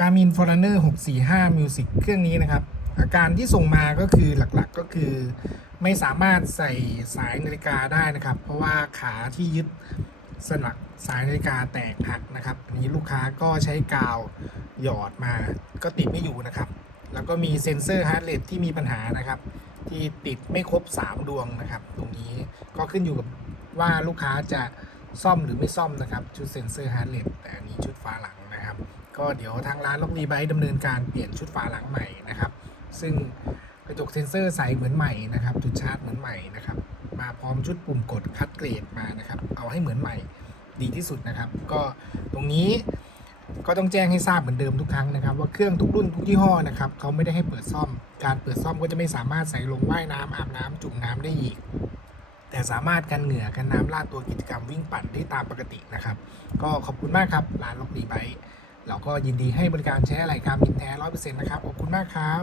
Garmin Forerunner 645 Music เครื่องนี้นะครับ อาการที่ส่งมาก็คือหลักๆก็คือ ไม่สามารถใส่สายนาฬิกาได้นะครับ เพราะว่าขาที่ยึดสลักสายนาฬิกาแตกหักนะครับนี้ลูกค้าก็ใช้กาวหยอดมาก็ติดไม่อยู่นะครับ แล้วก็มีเซ็นเซอร์ฮาร์ดเรทที่มีปัญหานะครับ ที่ติดไม่ครบ 3 ดวงนะครับ ตรงนี้ก็ขึ้นอยู่กับว่าลูกค้าจะซ่อมหรือไม่ซ่อมนะครับ ชุดเซ็นเซอร์ฮาร์ดเรทแต่อันนี้ชุดฝาหลังนะครับ ก็เดี๋ยวทางร้านล็อกรีไบต์ดำเนินการเปลี่ยนชุดฝาหลังใหม่นะครับ ซึ่งกระจกเซ็นเซอร์ใสเหมือนใหม่นะครับ จุดชาร์จเหมือนใหม่นะครับ มาพร้อมชุดปุ่มกดคัดเกรดมานะครับ เอาให้เหมือนใหม่ดีที่สุดนะครับ ก็ตรงนี้ก็ต้องแจ้งให้ทราบเหมือนเดิมทุกครั้งนะครับ ว่าเครื่องทุกรุ่นทุกยี่ห้อนะครับเขาไม่ได้ให้เปิดซ่อม การเปิดซ่อมก็จะไม่สามารถใส่ลงว่ายน้ำอาบน้ำจุ่มน้ำได้อีก แต่สามารถกันเหงื่อกันน้ำลาดตัวกิจกรรมวิ่งปั่นได้ตามปกตินะครับ ก็ขอบคุณมากครับร้านล็อกดีไบ เราก็ยินดีให้บริการใช้อะไรการบินแท้ร้อยเปอร์เซ็นต์นะครับ ขอบคุณมากครับ